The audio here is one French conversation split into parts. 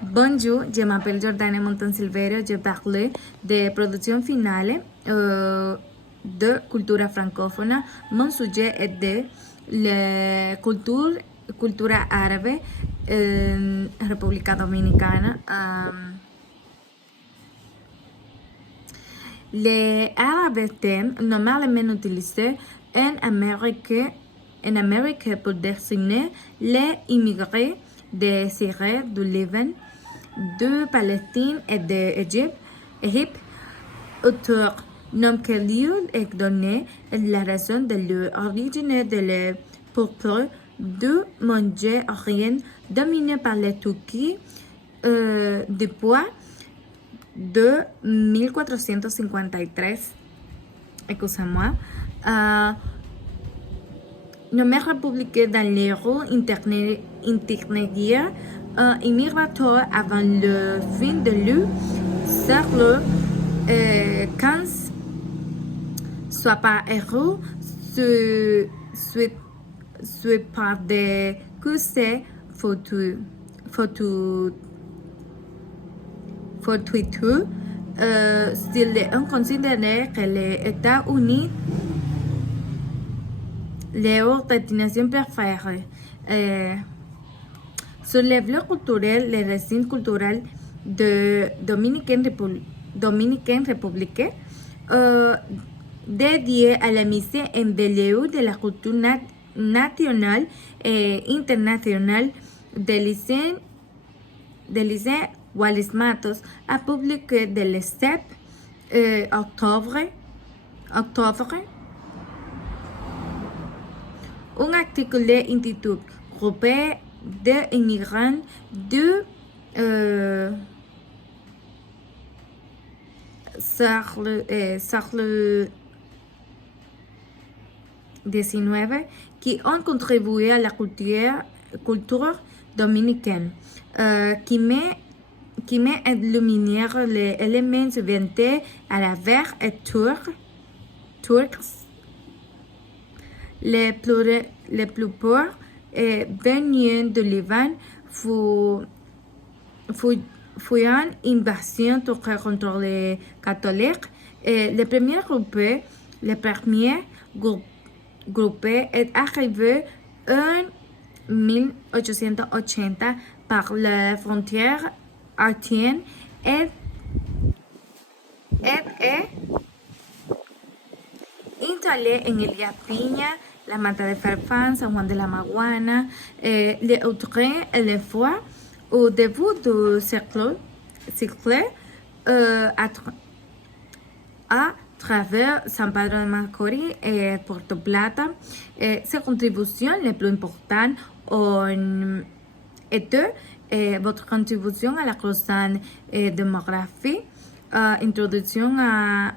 Bonjour, je m'appelle Jordana Montansilverio. Je parle de production finale de cultura francófona. Mon sujet est de la cultura árabe en República Dominicana. Les arabes sont normalement utilisés en Amérique pour désigner les immigrés de Syrie, du Liban, de Palestine et d'Égypte. Autre nom que lieu est donné la raison de l'origine de le peuple du Moyen-Orient dominé par les Turcs depuis de 1453. Excusez-moi. Nommé république dans les rues intermédiaires immigratoires avant le fin de siècle XV, soit par héros, soit par des coussins fortuits. On considère que les États-Unis leur destination préférée. Sur le plan culturel, les racines culturelles de Dominicaine République dédiées à la mise en valeur de la culture nationale et internationale de lycée Wallace Matos a publié le 7 octobre un article intitulé Groupe d'immigrants du siècle XIX qui ont contribué à la culture dominicaine, qui met en lumière les éléments inventés à la vers et turcs. Les plupart venant du Liban fuyant invasion turque contre les catholiques. Le premier groupe est arrivé en 1880 par la frontière haïtienne et installé en Elías Piña, la Mata de Farfán, San Juan de la Maguana, les autres fois au début du siècle à travers San Pedro de Macorís et Puerto Plata. Ses contributions les plus importantes ont été votre contribution à la croissance démographique, introduction à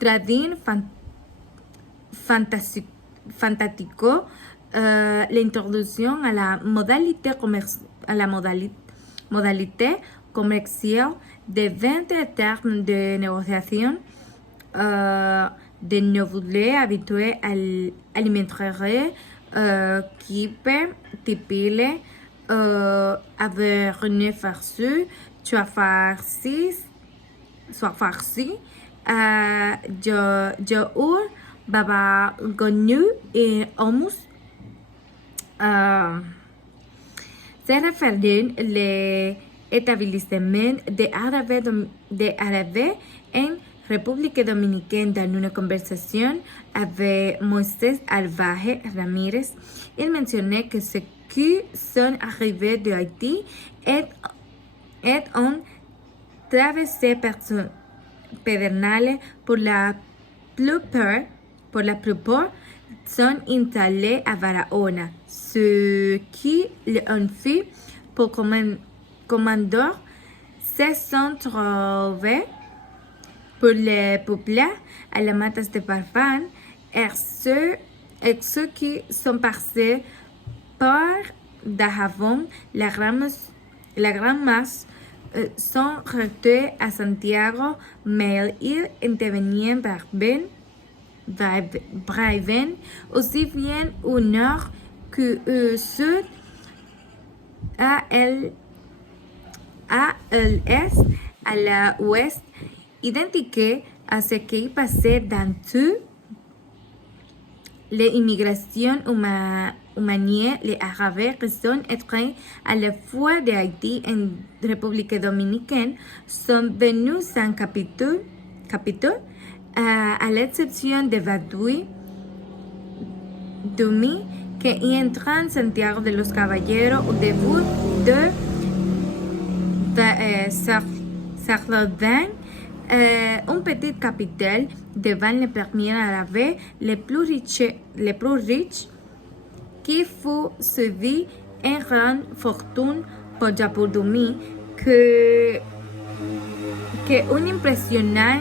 Tradin Fantástico, l'introduction à la modalité commerciale des ventes et termes de négociation des nouveaux habitués alimentaires qui peut typiquement avoir une farce, soit farci, yaourt, baba gonu et hummus. Se referent l'établissement des Arabes en République Dominicaine dans une conversation avec Moïse Alvaje Ramirez. Il mentionnait que ceux qui sont arrivés de Haïti et ont traversé pédernales pour la plupart sont installés à Barahona, ce qui ont fait pour commandeur se sont trouvés pour les peuples à la Matas de Farfán et ceux qui sont passés par Dajabón, la grande masse sont restés à Santiago, mais ils intervenaient Braven, aussi bien au nord que au sud ALS à l'ouest, identique à ce qui passait dans toutes les immigrations humanières, les Arabes qui sont entrés à la fois d'Haïti et République dominicaine sont venus sans capitaux, à l'exception de Badoui Dumi, qui entra en Santiago de los Caballeros au début de Sarlovan, une petite capitale devant les premiers Arabes les plus riches qui fut suivi une grande fortune pour Japourdumi que un impressionnant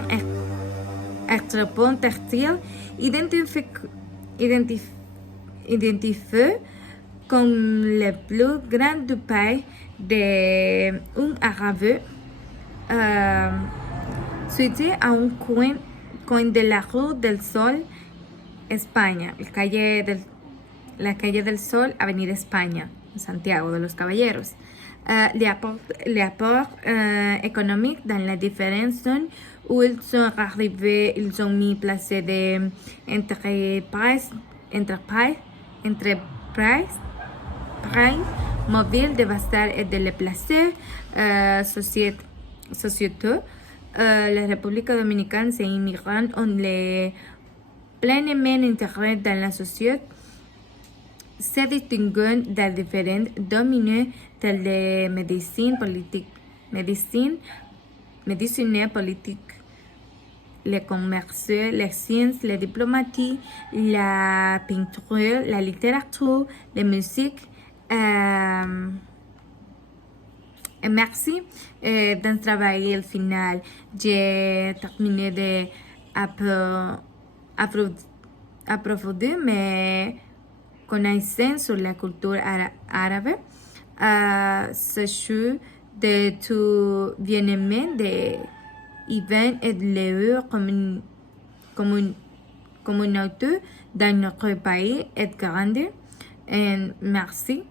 entrepôt textile identifié comme le plus grand du pays d'un arabe situé à un coin de la rue del Sol, España, la calle del Sol, Avenida España, Santiago de los Caballeros. L'apport économique dans les différentes zones où ils sont arrivés, ils ont mis place de entreprises mobiles de Bastar et de les placer sociétés. La République dominicaine, ces immigrants ont pleinement intégré dans la société, se distinguant dans différents domaines tels que médecine politique, le commerce, les sciences, la diplomatie, la peinture, la littérature, la musique. Merci d'un travail final. J'ai terminé d'approfondir mes connaissances sur la culture arabe. Sachez de tout bien-aimé de Yvan et de leur communauté dans notre pays est grande. Et merci.